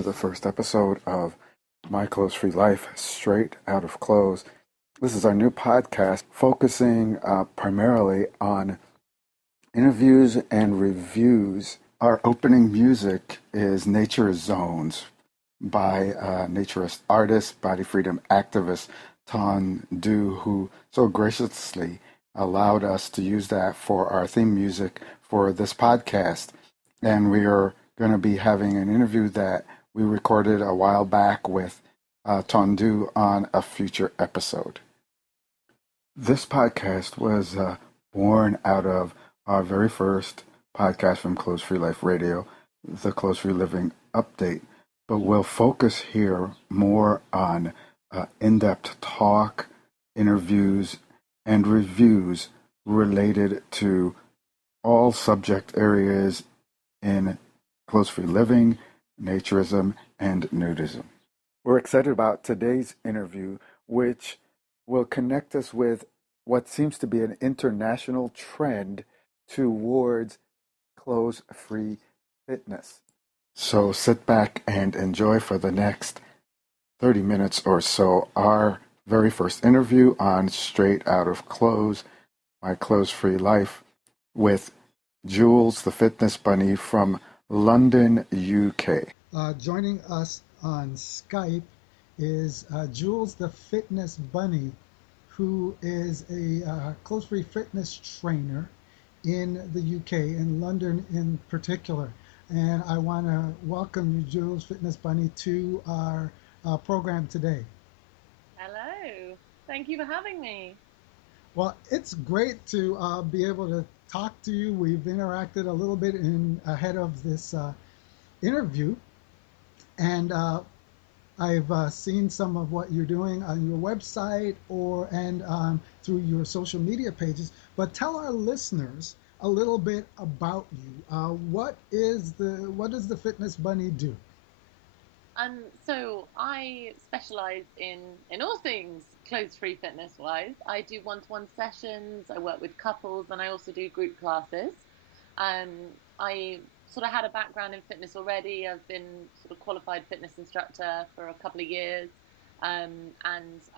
to the first episode of My Clothes Free Life, Straight Out of Clothes. This is our new podcast focusing primarily on interviews and reviews. Our opening music is Nature Zones by naturist artist, body freedom activist Ton Du, who so graciously allowed us to use that for our theme music for this podcast. And we are going to be having an interview that we recorded a while back with Ton Du on a future episode. This podcast was born out of our very first podcast from Clothes Free Life Radio, the Clothes Free Living Update. But we'll focus here more on in-depth talk, interviews, and reviews related to all subject areas in clothes-free living, naturism, and nudism. We're excited about today's interview, which will connect us with what seems to be an international trend towards clothes-free fitness. So sit back and enjoy for the next 30 minutes or so our very first interview on Straight Out of Clothes, My Clothes-Free Life, with Jools the Fitness Bunny from London, UK. Joining us on Skype is Jools the Fitness Bunny, who is a clothes-free fitness trainer in the UK, in London in particular. And I want to welcome you, Jools Fitness Bunny, to our program today. Hello. Thank you for having me. Well, it's great to be able to talk to you. We've interacted a little bit ahead of this interview, and I've seen some of what you're doing on your website and through your social media pages. But tell our listeners a little bit about you. What does the Fitness Bunny do? So I specialize in all things clothes-free fitness-wise. I do one-to-one sessions, I work with couples, and I also do group classes. I sort of had a background in fitness already. I've been sort of qualified fitness instructor for a couple of years. And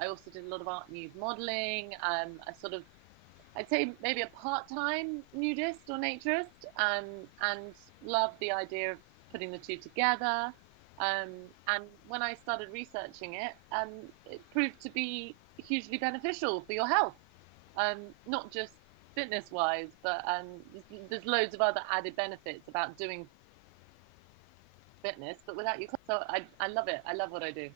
I also did a lot of art nude modeling. I'd say maybe a part-time nudist or naturist, and love the idea of putting the two together. And when I started researching it, it proved to be hugely beneficial for your health, not just fitness-wise, but there's loads of other added benefits about doing fitness, but without your clothes. So I love it. I love what I do.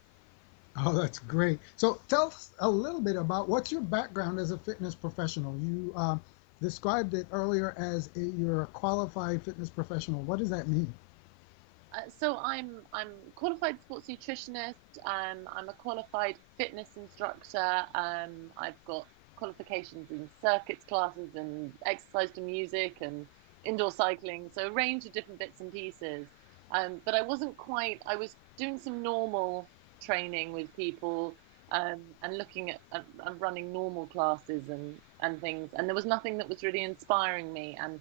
Oh, that's great. So tell us a little bit about what's your background as a fitness professional. You described it earlier as you're a qualified fitness professional. What does that mean? So I'm qualified sports nutritionist. I'm a qualified fitness instructor. I've got qualifications in circuits classes and exercise to music and indoor cycling. So a range of different bits and pieces. But I was doing some normal training with people, and looking at and running normal classes and things. And there was nothing that was really inspiring me. And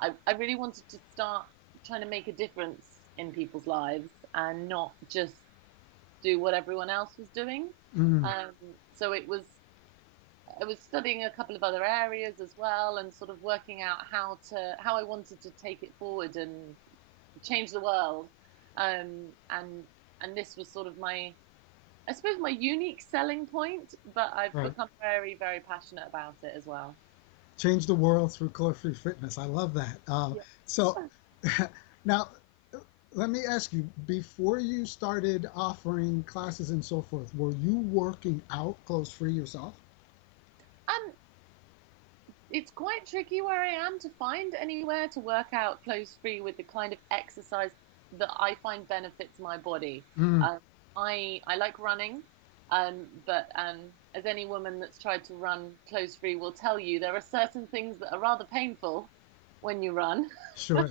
I really wanted to start trying to make a difference in people's lives and not just do what everyone else was doing. Mm. So I was studying a couple of other areas as well, and sort of working out how I wanted to take it forward and change the world. And this was sort of my unique selling point, but I've Right. become very, very passionate about it as well. Change the world through clothes-free fitness. I love that. Yeah. So now, let me ask you, before you started offering classes and so forth, were you working out clothes-free yourself? Um, it's quite tricky where I am to find anywhere to work out clothes free with the kind of exercise that I find benefits my body. Mm. Um, I like running, but as any woman that's tried to run clothes free will tell you, there are certain things that are rather painful when you run. Sure.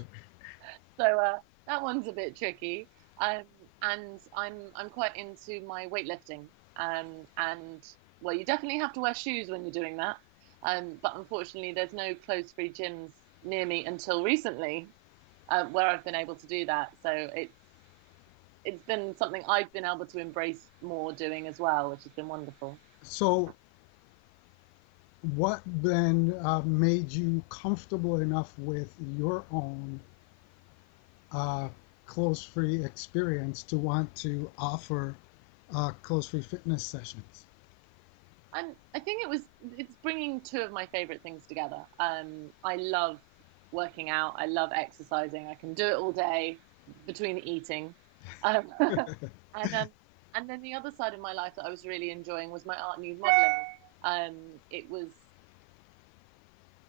So that one's a bit tricky. Um, and I'm quite into my weightlifting. And well, you definitely have to wear shoes when you're doing that. But unfortunately, there's no clothes-free gyms near me until recently, where I've been able to do that. So it's been something I've been able to embrace more doing as well, which has been wonderful. So, what then made you comfortable enough with your own uh, clothes-free experience to want to offer clothes-free fitness sessions? And I think it's bringing two of my favorite things together. I love working out. I love exercising. I can do it all day between eating. Um, and then and then the other side of my life that I was really enjoying was my art nude modeling. It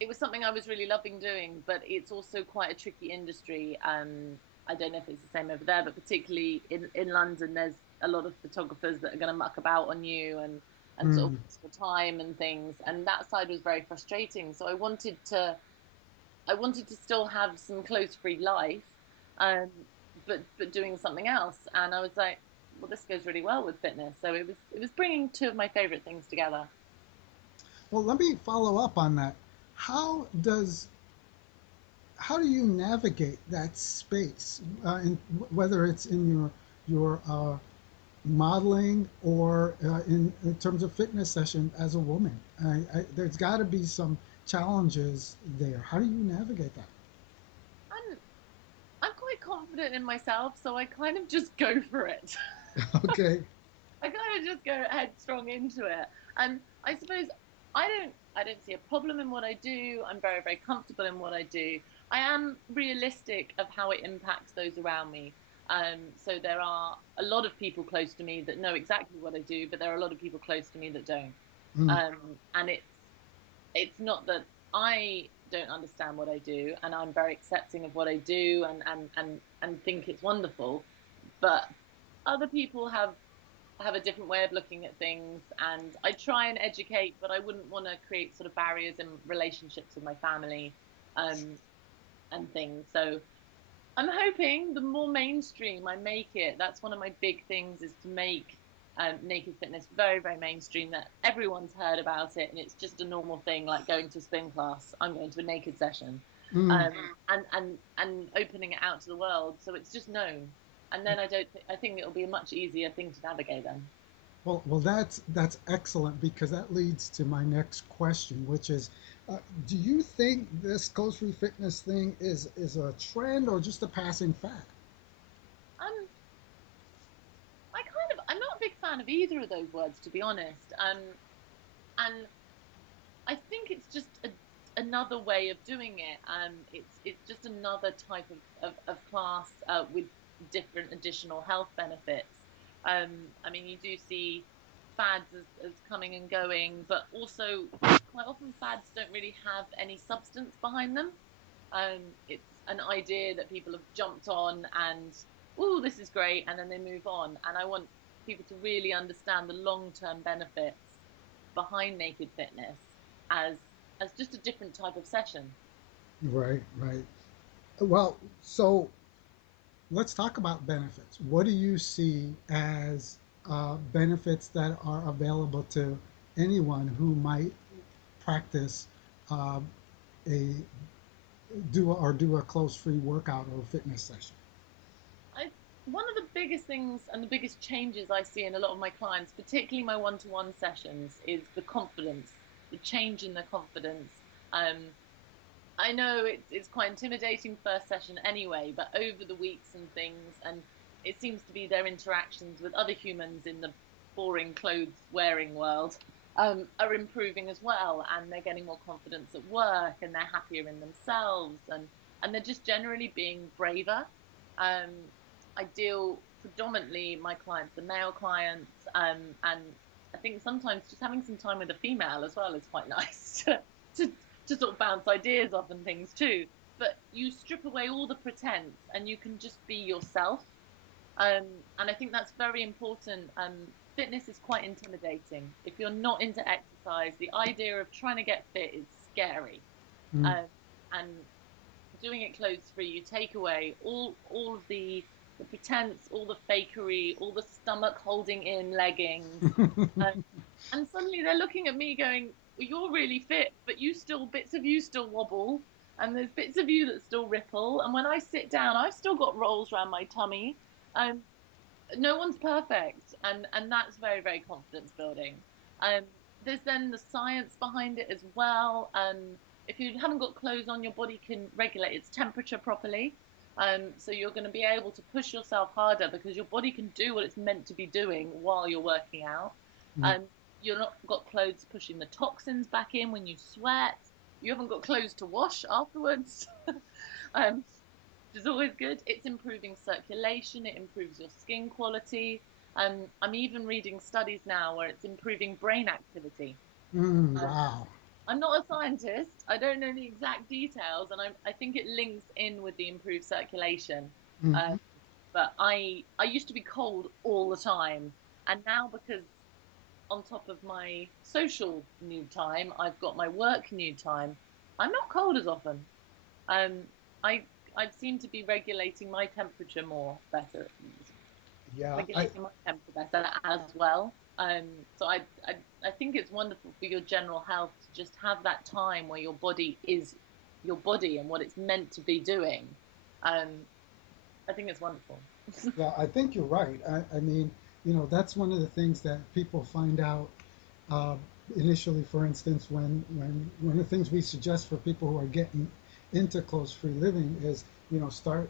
was something I was really loving doing, but it's also quite a tricky industry. I don't know if it's the same over there, but particularly in London, there's a lot of photographers that are going to muck about on you and sort of Mm, waste your time and things. And that side was very frustrating. So I wanted to still have some clothes free life, um, but doing something else. And I was like, well, this goes really well with fitness. So it was bringing two of my favorite things together. well, let me follow up on that. How does how do you navigate that space, whether it's in your modeling or in terms of fitness session as a woman? There's got to be some challenges there. How do you navigate that? I'm I'm quite confident in myself, so I kind of just go for it. Okay. I kind of just go headstrong into it. And I suppose I don't see a problem in what I do. I'm very, very comfortable in what I do. I am realistic of how it impacts those around me. So there are a lot of people close to me that know exactly what I do, but there are a lot of people close to me that don't. Mm, And it's not that I don't understand what I do, and I'm very accepting of what I do and think it's wonderful. But other people have a different way of looking at things, and I try and educate, but I wouldn't want to create sort of barriers in relationships with my family, um, and things. So I'm hoping the more mainstream I make it, that's one of my big things, is to make naked fitness very, very mainstream, that everyone's heard about it and it's just a normal thing, like going to a spin class. I'm going to a naked session, mm. and opening it out to the world, so it's just known. And then I think it'll be a much easier thing to navigate then. Well, that's excellent because that leads to my next question, which is, do you think this close-free fitness thing is a trend or just a passing fad? Um, I'm not a big fan of either of those words, to be honest. And I think it's just another way of doing it. It's just another type of class, with different additional health benefits. I mean, you do see fads as coming and going, but also quite often fads don't really have any substance behind them. It's an idea that people have jumped on and, oh, this is great, and then they move on. And I want people to really understand the long-term benefits behind naked fitness as as just a different type of session. Right, right. Well, so let's talk about benefits. What do you see as benefits that are available to anyone who might practice uh, a do a close free workout or fitness session? I One of the biggest things and the biggest changes I see in a lot of my clients, particularly my one-to-one sessions, is the confidence, the change in the confidence. Um, I know it's quite intimidating first session anyway, but over the weeks and things, and it seems to be their interactions with other humans in the boring clothes wearing world, are improving as well, and they're getting more confidence at work, and they're happier in themselves, and they're just generally being braver. Um, I deal predominantly, my clients are male clients, and I think sometimes just having some time with a female as well is quite nice to to sort of bounce ideas off and things too. But you strip away all the pretense and you can just be yourself. And I think that's very important. Fitness is quite intimidating. If you're not into exercise, the idea of trying to get fit is scary. Mm. Um, and doing it clothes free, you take away all of the pretense, all the fakery, all the stomach holding in leggings, um, and suddenly they're looking at me going, well, you're really fit, but bits of you still wobble, and there's bits of you that still ripple. And when I sit down, I've still got rolls around my tummy. Um, No one's perfect, and that's very, very confidence building. Um, there's then the science behind it as well. If you haven't got clothes on, your body can regulate its temperature properly. So you're going to be able to push yourself harder because your body can do what it's meant to be doing while you're working out. Mm. Um, you're not got clothes pushing the toxins back in when you sweat. You haven't got clothes to wash afterwards. um, which is always good. It's improving circulation, it improves your skin quality. I'm even reading studies now where it's improving brain activity. Um, Wow. I'm not a scientist, I don't know the exact details, and I think it links in with the improved circulation. Uh, Hmm. but I used to be cold all the time, and now because on top of my social nude time, I've got my work nude time. I'm not cold as often. Um, I I've seemed to be regulating my temperature more better, Yeah. regulating my temperature better as well. So I think it's wonderful for your general health to just have that time where your body is your body and what it's meant to be doing. Um, I think it's wonderful. Yeah, I think you're right. I mean, that's one of the things that people find out uh, initially. For instance, when one of the things we suggest for people who are getting into clothes-free living is, start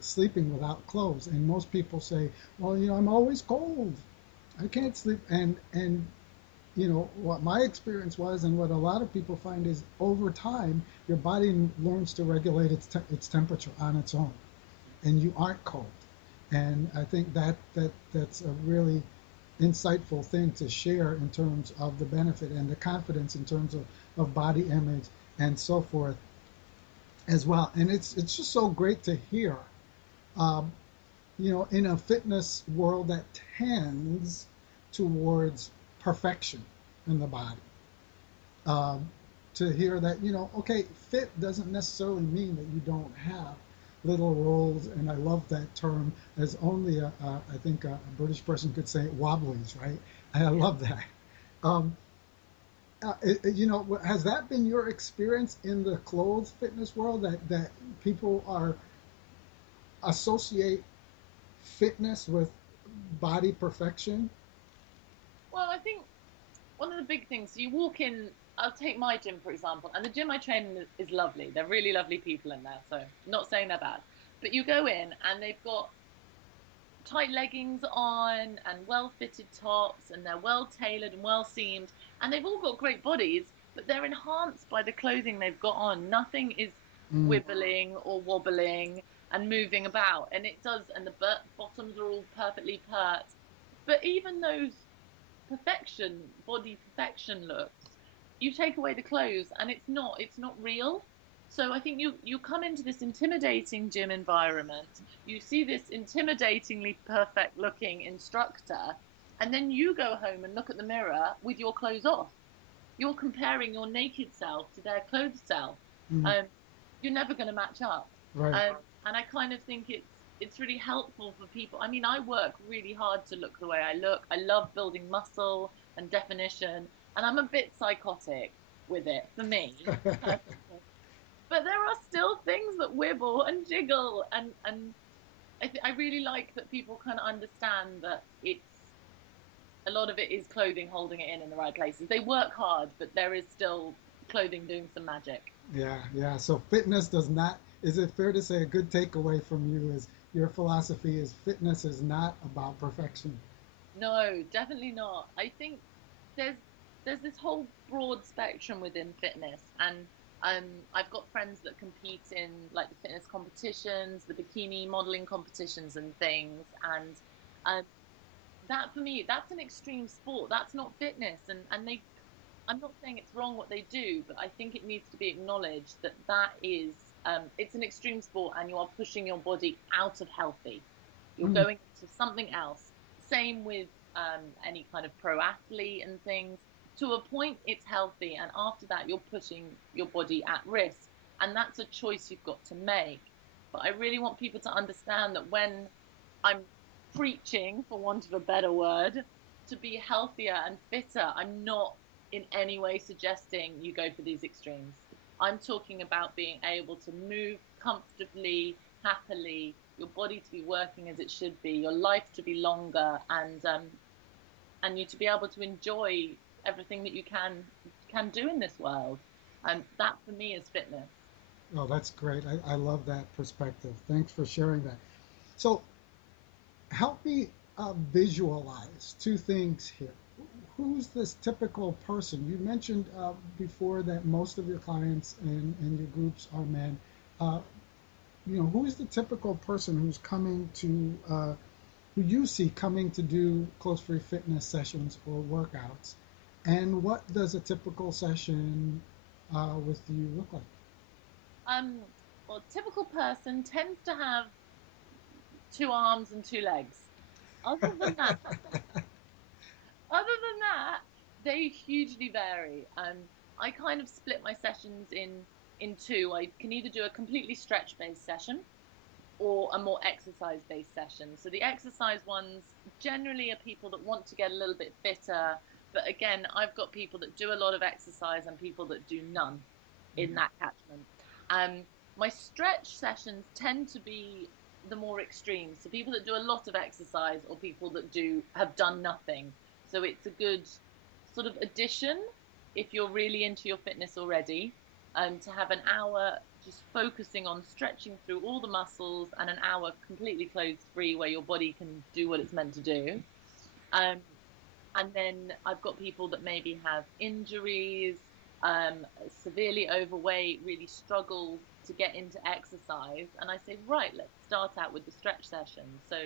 sleeping without clothes. And most people say, well, I'm always cold. I can't sleep. And what my experience was, and what a lot of people find is, over time, your body learns to regulate its temperature on its own, and you aren't cold. And I think that's a really insightful thing to share in terms of the benefit and the confidence in terms of body image and so forth as well. And it's just so great to hear, um, in a fitness world that tends towards perfection in the body, um, to hear that, okay, fit doesn't necessarily mean that you don't have little rolls. And I love that term, as only I think a British person could say, wobblies, right? And I Yeah. love that. Um, has that been your experience in the clothes fitness world, that people are associate fitness with body perfection? Well, I think one of the big things, so you walk in, I'll take my gym for example, and the gym I train in is lovely. They're really lovely people in there, so not saying they're bad. But you go in and they've got tight leggings on and well fitted tops, and they're well tailored and well seamed, and they've all got great bodies, but they're enhanced by the clothing they've got on. Nothing is Mm, wibbling or wobbling and moving about, and it does, and the bottoms are all perfectly pert. But even those body perfection looks, you take away the clothes and it's not real. So I think you come into this intimidating gym environment, you see this intimidatingly perfect looking instructor, and then you go home and look at the mirror with your clothes off. You're comparing your naked self to their clothes self. mm, um, you're never going to match up. right. And I kind of think it's really helpful for people. I mean, I work really hard to look the way I look. I love building muscle and definition, and I'm a bit psychotic with it for me personally. But there are still things that wibble and jiggle, and I really like that people kind of understand that it's a lot of it is clothing holding it in the right places. They work hard, but there is still clothing doing some magic. Yeah, yeah. So fitness does not, is it fair to say a good takeaway from you is your philosophy is fitness is not about perfection? No, definitely not. I think there's there's this whole broad spectrum within fitness, and I've got friends that compete in like the fitness competitions, the bikini modeling competitions and things, and um that for me, that's an extreme sport. That's not fitness, and they I'm not saying it's wrong what they do, but I think it needs to be acknowledged that it's an extreme sport and you are pushing your body out of healthy. You're Mm, going into something else. Same with any kind of pro athlete and things. To a point, it's healthy, and after that, you're pushing your body at risk, and that's a choice you've got to make. But I really want people to understand that when I'm preaching, for want of a better word, to be healthier and fitter, I'm not in any way suggesting you go for these extremes. I'm talking about being able to move comfortably happily, your body to be working as it should be, your life to be longer, and you to be able to enjoy everything that you can do in this world. And that for me is fitness. Oh, that's great. I love that perspective. Thanks for sharing that. So, help me visualize two things here. Who's this typical person? You mentioned before that most of your clients and your groups are men. Uh, who is the typical person who's coming to, who you see coming to do close free fitness sessions or workouts? And what does a typical session with you look like? Um, well, typical person tends to have two arms and two legs. Other than that, they hugely vary. I kind of split my sessions in two. I can either do a completely stretch based session or a more exercise based session. So the exercise ones generally are people that want to get a little bit fitter. But again, I've got people that do a lot of exercise and people that do none in that catchment. Um, my stretch sessions tend to be the more extreme. So people that do a lot of exercise or people that do have done nothing. So it's a good sort of addition if you're really into your fitness already, to have an hour just focusing on stretching through all the muscles and an hour completely clothes free where your body can do what it's meant to do. Um, and then I've got people that maybe have injuries, severely overweight, really struggle to get into exercise. And I say, right, let's start out with the stretch session. So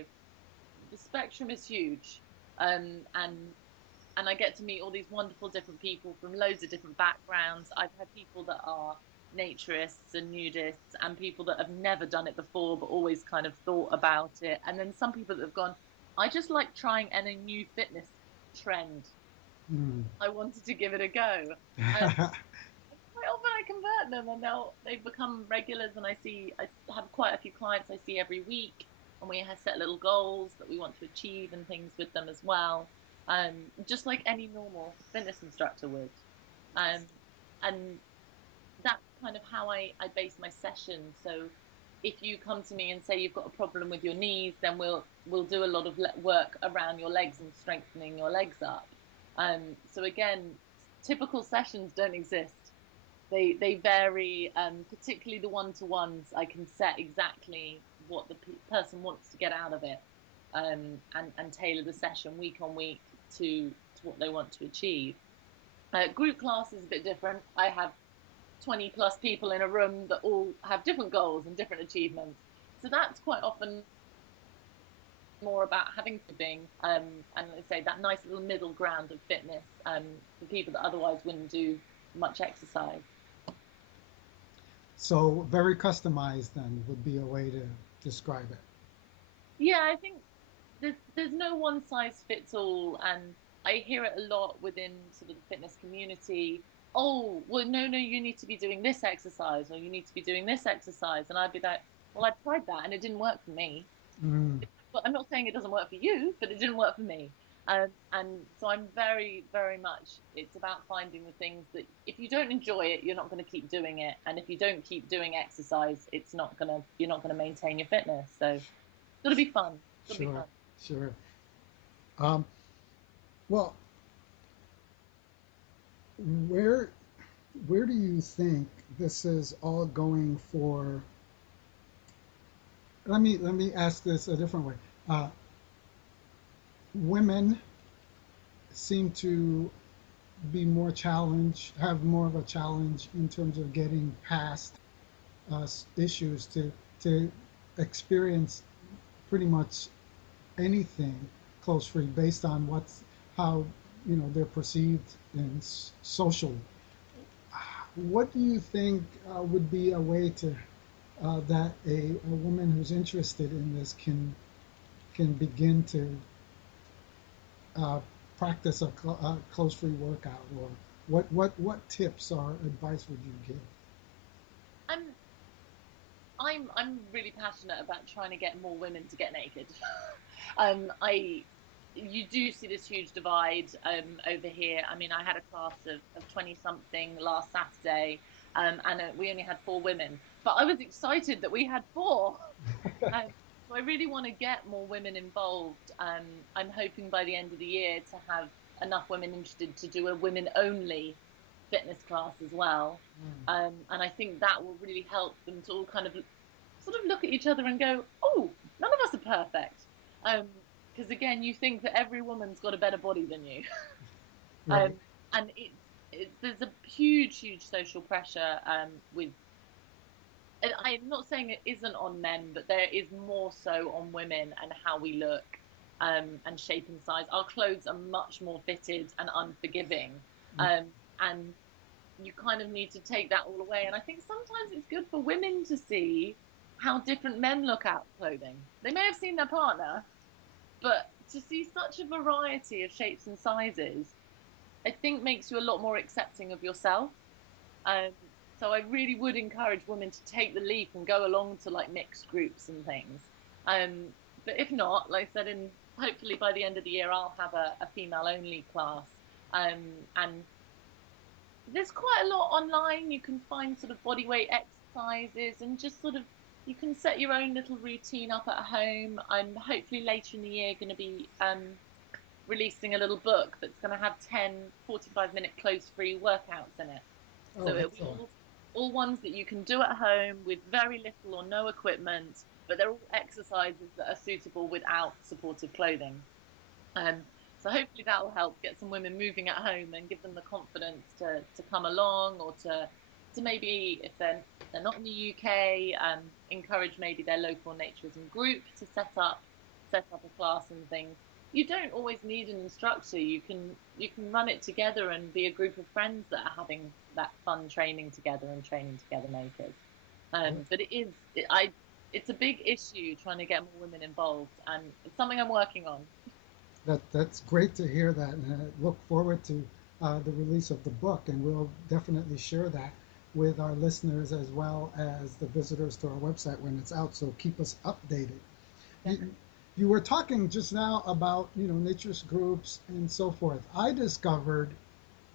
the spectrum is huge. And I get to meet all these wonderful different people from loads of different backgrounds. I've had people that are naturists and nudists, and people that have never done it before but always kind of thought about it. And then some people that have gone, I just like trying any new fitness trend. Mm. I wanted to give it a go. And quite often I convert them and they've become regulars, and I have quite a few clients I see every week, and we have set little goals that we want to achieve and things with them as well. Just like any normal fitness instructor would. Um, and that's kind of how I base my session. So if you come to me and say you've got a problem with your knees, then we'll do a lot of work around your legs and strengthening your legs up. So again, typical sessions don't exist. They vary, particularly the one-to-ones. I can set exactly what the person wants to get out of it, and tailor the session week on week to what they want to achieve. Group class is a bit different. I have 20 plus people in a room that all have different goals and different achievements. So that's quite often more about having to being, and let's say that nice little middle ground of fitness, for people that otherwise wouldn't do much exercise. So very customized then would be a way to describe it. Yeah, I think there's no one size fits all, and I hear it a lot within sort of the fitness community. Oh, well, no, you need to be doing this exercise, or you need to be doing this exercise, and I'd be like, well, I tried that and it didn't work for me. Mm. But I'm not saying it doesn't work for you, but it didn't work for me. And so I'm very, very much, it's about finding the things that if you don't enjoy it, you're not going to keep doing it. And if you don't keep doing exercise, you're not going to maintain your fitness. So it's got to be fun. It's got to be Sure, fun. sure. Um, well, where where do you think this is all going for? Let me ask this a different way. Uh, Women seem to be more challenged, have more of a challenge in terms of getting past issues to experience pretty much anything close free based on what's how they're perceived in social. What do you think would be a way to that a woman who's interested in this can begin to uh, practice a close free workout, or what tips or advice would you give? I'm I'm really passionate about trying to get more women to get naked. I You do see this huge divide over here. I mean, I had a class of 20 something last Saturday, and we only had four women, but I was excited that we had four. So I really want to get more women involved. I'm hoping by the end of the year to have enough women interested to do a women-only fitness class as well. Mm. And I think that will really help them to all kind of sort of look at each other and go, "Oh, none of us are perfect." Because again, you think that every woman's got a better body than you. Right. And it's there's a huge social pressure with and I'm not saying it isn't on men, but there is more so on women and how we look and shape and size. Our clothes are much more fitted and unforgiving. Mm. And you kind of need to take that all away. And I think sometimes it's good for women to see how different men look out of clothing. They may have seen their partner, but to see such a variety of shapes and sizes, I think makes you a lot more accepting of yourself. Um, so I really would encourage women to take the leap and go along to like mixed groups and things. Um, but if not, like I said, in hopefully by the end of the year, I'll have a female only class. And there's quite a lot online. You can find sort of body weight exercises and just sort of you can set your own little routine up at home. I'm hopefully later in the year going to be releasing a little book that's going to have 10 45-minute clothes free workouts in it. Oh, So it'll be excellent. all ones that you can do at home with very little or no equipment, but they're all exercises that are suitable without supportive clothing. Um, so hopefully that will help get some women moving at home and give them the confidence to come along or to maybe if they're not in the UK, encourage maybe their local naturism group to set up a class and things. You don't always need an instructor. You can run it together and be a group of friends that are having that fun training together and training together makers. But it's a big issue trying to get more women involved, and it's something I'm working on. That's great to hear that, and I look forward to the release of the book, and we'll definitely share that with our listeners as well as the visitors to our website when it's out. So keep us updated. You, you were talking just now about naturist groups and so forth. I discovered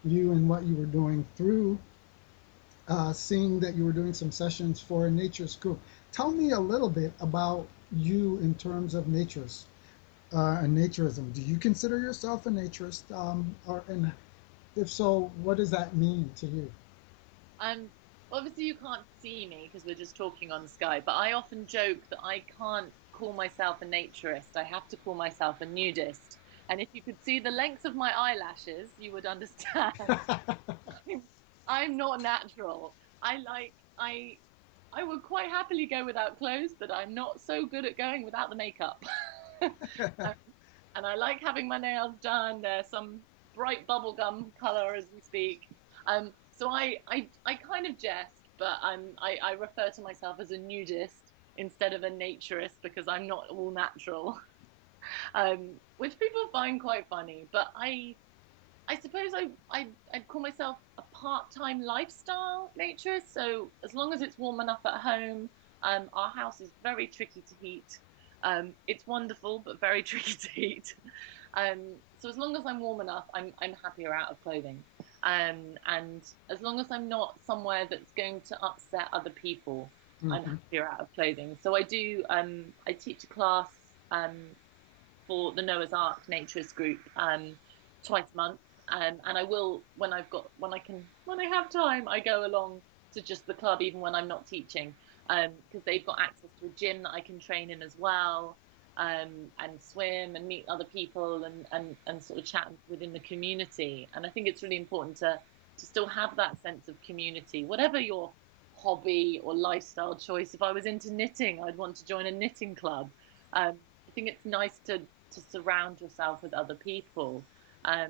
you and what you were doing through seeing that you were doing some sessions for a naturist group. Tell me a little bit about you in terms of naturist and naturism. Do you consider yourself a naturist? And if so, what does that mean to you? Um, Obviously you can't see me because we're just talking on Skype, but I often joke that I can't call myself a naturist. I have to call myself a nudist. And if you could see the length of my eyelashes, you would understand. I'm not natural. I like I would quite happily go without clothes, but I'm not so good at going without the makeup. Um, and I like having my nails done. They're some bright bubblegum color as we speak. So I kind of jest, but I refer to myself as a nudist instead of a naturist because I'm not all natural, which people find quite funny. But I suppose I'd call myself a part-time lifestyle naturist. So as long as it's warm enough at home, our house is very tricky to heat. It's wonderful, but very tricky to heat. So as long as I'm warm enough, I'm happier out of clothing. And as long as I'm not somewhere that's going to upset other people, I'm Hmm. happier out of clothing. So I teach a class um, for the Noah's Ark Naturist group twice a month. And I will when I have time, I go along to just the club even when I'm not teaching because they've got access to a gym that I can train in as well and swim and meet other people and sort of chat within the community. And I think it's really important to still have that sense of community, whatever your hobby or lifestyle choice. If I was into knitting, I'd want to join a knitting club. I think it's nice to surround yourself with other people. Um,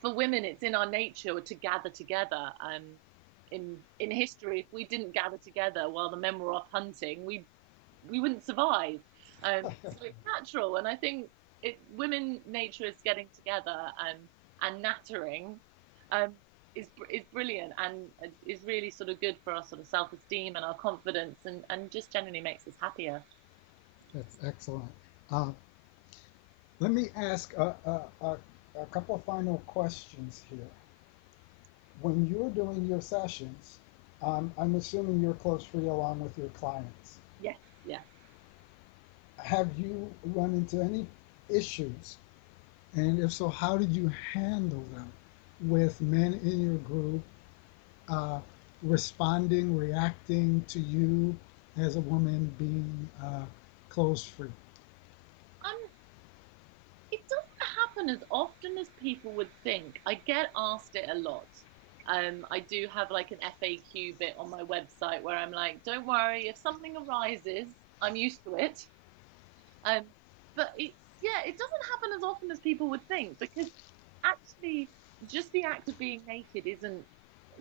for women, it's in our nature to gather together. In history, if we didn't gather together while the men were off hunting, we wouldn't survive. So it's natural, and I think women nature is getting together and nattering um, is brilliant and is really sort of good for our sort of self esteem and our confidence and just generally makes us happier. That's excellent. Uh, Let me ask a couple of final questions here. When you're doing your sessions, I'm assuming you're close free along with your clients. Yes, yeah. have you run into any issues? And if so, how did you handle them with men in your group uh, responding, reacting to you as a woman being clothes free? Um, it doesn't happen as often as people would think. I get asked it a lot. I do have like an FAQ bit on my website where I'm like, don't worry, if something arises, I'm used to it. Um, but yeah, it doesn't happen as often as people would think because actually, just the act of being naked isn't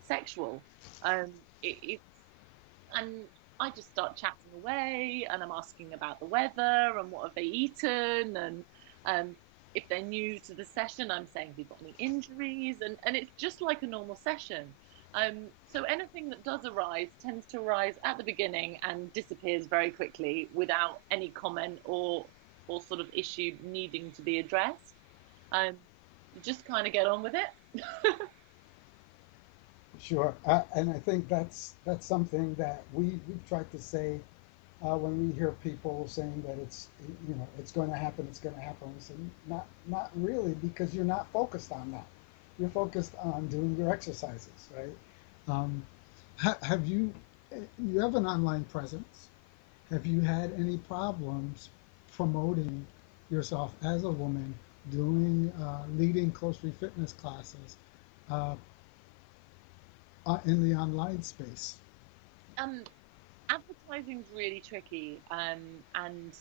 sexual. It's and I just start chatting away, and I'm asking about the weather and what have they eaten, and um, if they're new to the session, I'm saying, have you got any injuries, and it's just like a normal session. So anything that does arise tends to arise at the beginning and disappears very quickly without any comment or sort of issue needing to be addressed. Um, you just kind of get on with it. Sure, and I think that's something that we've tried to say when we hear people saying that it's going to happen, it's going to happen. We say not really, because you're not focused on that. You're focused on doing your exercises, right? Um, have you have an online presence? Have you had any problems promoting yourself as a woman, doing leading close-free fitness classes uh, in the online space? um, Advertising's really tricky, and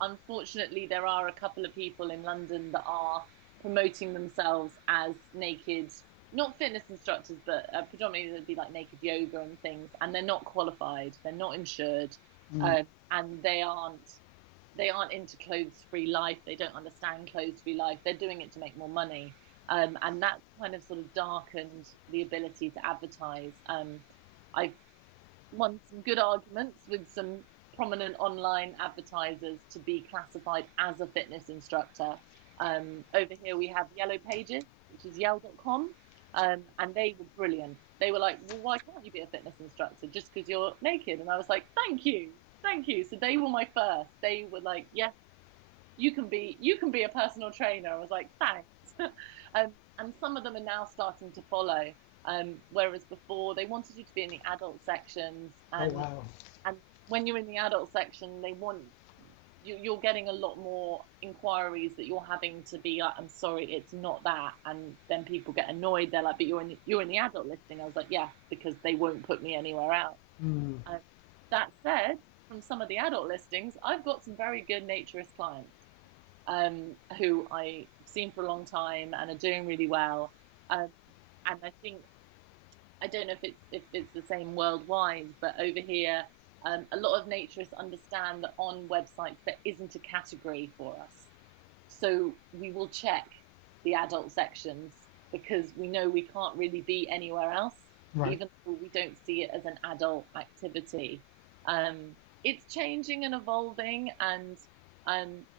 unfortunately, there are a couple of people in London that are promoting themselves as naked, not fitness instructors, but predominantly it'd be like naked yoga and things, and they're not qualified, they're not insured, Mm, and they aren't into clothes free life. They don't understand clothes free life. They're doing it to make more money. And that's kind of sort of darkened the ability to advertise. I've won some good arguments with some prominent online advertisers to be classified as a fitness instructor. Over here we have Yellow Pages, which is yell.com, and they were brilliant. They were like, well, why can't you be a fitness instructor just because you're naked? And I was like, thank you, thank you. So they were my first. They were like, yes, you can be a personal trainer. I was like, thanks. And some of them are now starting to follow. Whereas before they wanted you to be in the adult sections, oh and wow. and when you're in the adult section, they want you're getting a lot more inquiries that you're having to be like, I'm sorry, it's not that, and then people get annoyed. They're like, but you're in the adult listing. I was like, yeah, because they won't put me anywhere else. Mm, Um, that said, from some of the adult listings, I've got some very good naturist clients who I've seen for a long time and are doing really well. Um, and I think I don't know if it's the same worldwide, but over here, a lot of naturists understand that on websites there isn't a category for us, so we will check the adult sections because we know we can't really be anywhere else, right. even though we don't see it as an adult activity. It's changing and evolving, and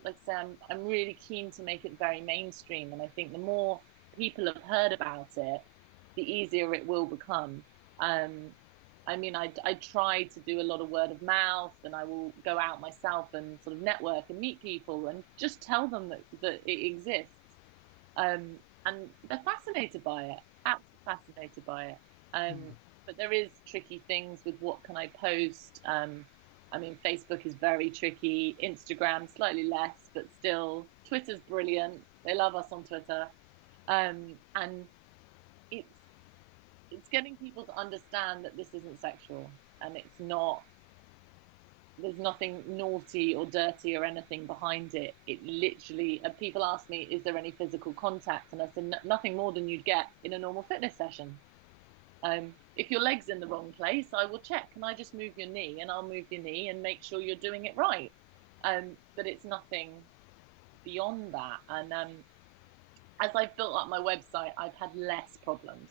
like I say, I'm really keen to make it very mainstream, and I think the more people have heard about it, the easier it will become. Um, I mean, I try to do a lot of word of mouth, and I will go out myself and sort of network and meet people and just tell them that it exists. And they're fascinated by it, absolutely fascinated by it. Mm. But there is tricky things with what can I post. I mean, Facebook is very tricky, Instagram slightly less, but still, Twitter's brilliant. They love us on Twitter. And it's it's getting people to understand that this isn't sexual and it's not there's nothing naughty or dirty or anything behind it. It literally, people ask me, is there any physical contact? And I said, nothing more than you'd get in a normal fitness session. If your leg's in the wrong place, I will check, can I just move your knee? And I'll move your knee and make sure you're doing it right. But it's nothing beyond that. And as I've built up my website, I've had less problems.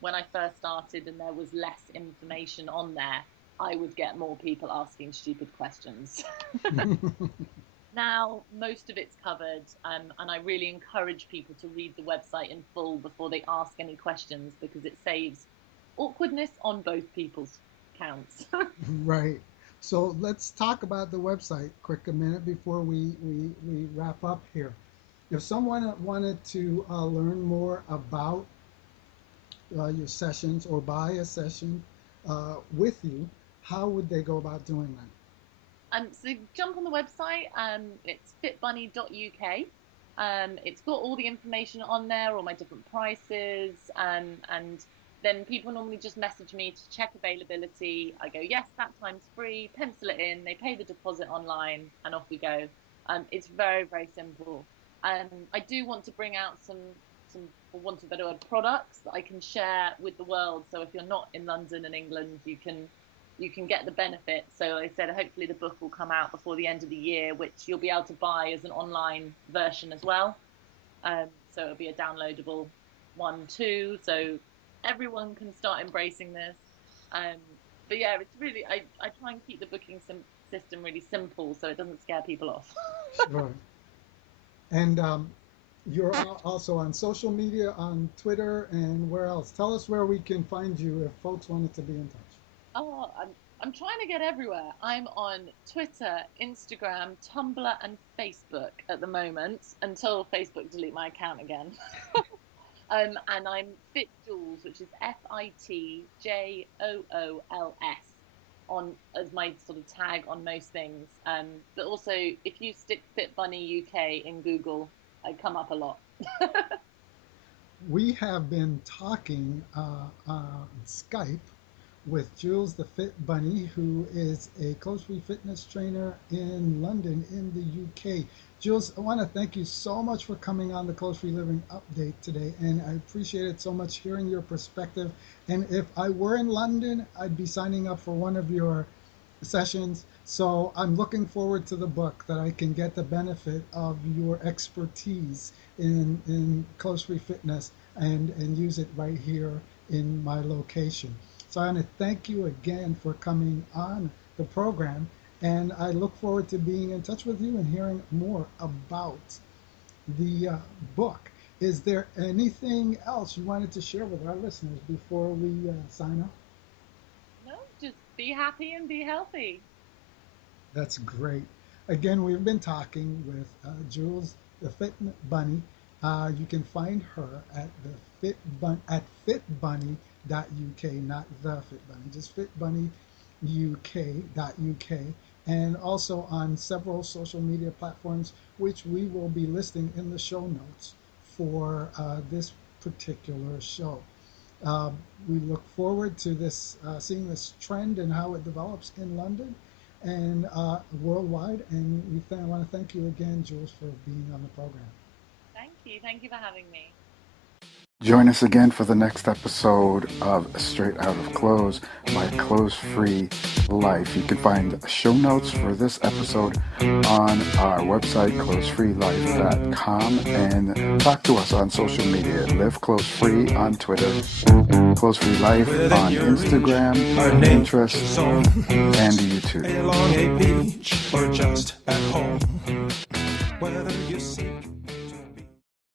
When I first started and there was less information on there, I would get more people asking stupid questions. Now, most of it's covered, and I really encourage people to read the website in full before they ask any questions because it saves awkwardness on both people's counts. Right. So let's talk about the website quick a minute before we wrap up here. If someone wanted to learn more about your sessions or buy a session with you, how would they go about doing that? So jump on the website. It's fitbunny.uk. It's got all the information on there, all my different prices, and then people normally just message me to check availability. I go, yes, that time's free. Pencil it in. They pay the deposit online, and off we go. It's very, very simple. I do want to bring out some, for want of a better word, products that I can share with the world. So if you're not in London and England, you can get the benefit. So I said, hopefully the book will come out before the end of the year, which you'll be able to buy as an online version as well. So it'll be a downloadable one too. So everyone can start embracing this. Um, but yeah, it's really, I try and keep the booking system really simple so it doesn't scare people off. Sure. And you're also on social media, on Twitter, and where else? Tell us where we can find you if folks wanted to be in touch. Oh, I'm trying to get everywhere. I'm on Twitter, Instagram, Tumblr, and Facebook at the moment until Facebook delete my account again. And I'm Fit Jools, which is FITJOOLS, on as my sort of tag on most things. But also, if you stick Fit Bunny UK in Google, I come up a lot. We have been talking on Skype with Jules the Fit Bunny, who is a close-free fitness trainer in London in the UK. Jules, I want to thank you so much for coming on the Close-Free Living Update today, and I appreciate it so much hearing your perspective. And if I were in London, I'd be signing up for one of your sessions. So I'm looking forward to the book that I can get the benefit of your expertise in close-free fitness and use it right here in my location. So I want to thank you again for coming on the program, and I look forward to being in touch with you and hearing more about the book. Is there anything else you wanted to share with our listeners before we sign off? No, just be happy and be healthy. That's great. Again, we've been talking with Jules, the Fit Bunny. You can find her at the fitbunny.uk, not the Fit Bunny, just fitbunnyuk.uk, and also on several social media platforms, which we will be listing in the show notes for this particular show. Uh, we look forward to this, seeing this trend and how it develops in London and worldwide. And I want to thank you again, Jules, for being on the program. Thank you. Thank you for having me. Join us again for the next episode of Straight Out of Clothes, My Clothes-Free Life. You can find show notes for this episode on our website, clothesfreelife.com, and talk to us on social media. Live Clothes Free on Twitter, Clothes Free Life on Instagram, Pinterest, and YouTube. Along a beach or just at home. Whether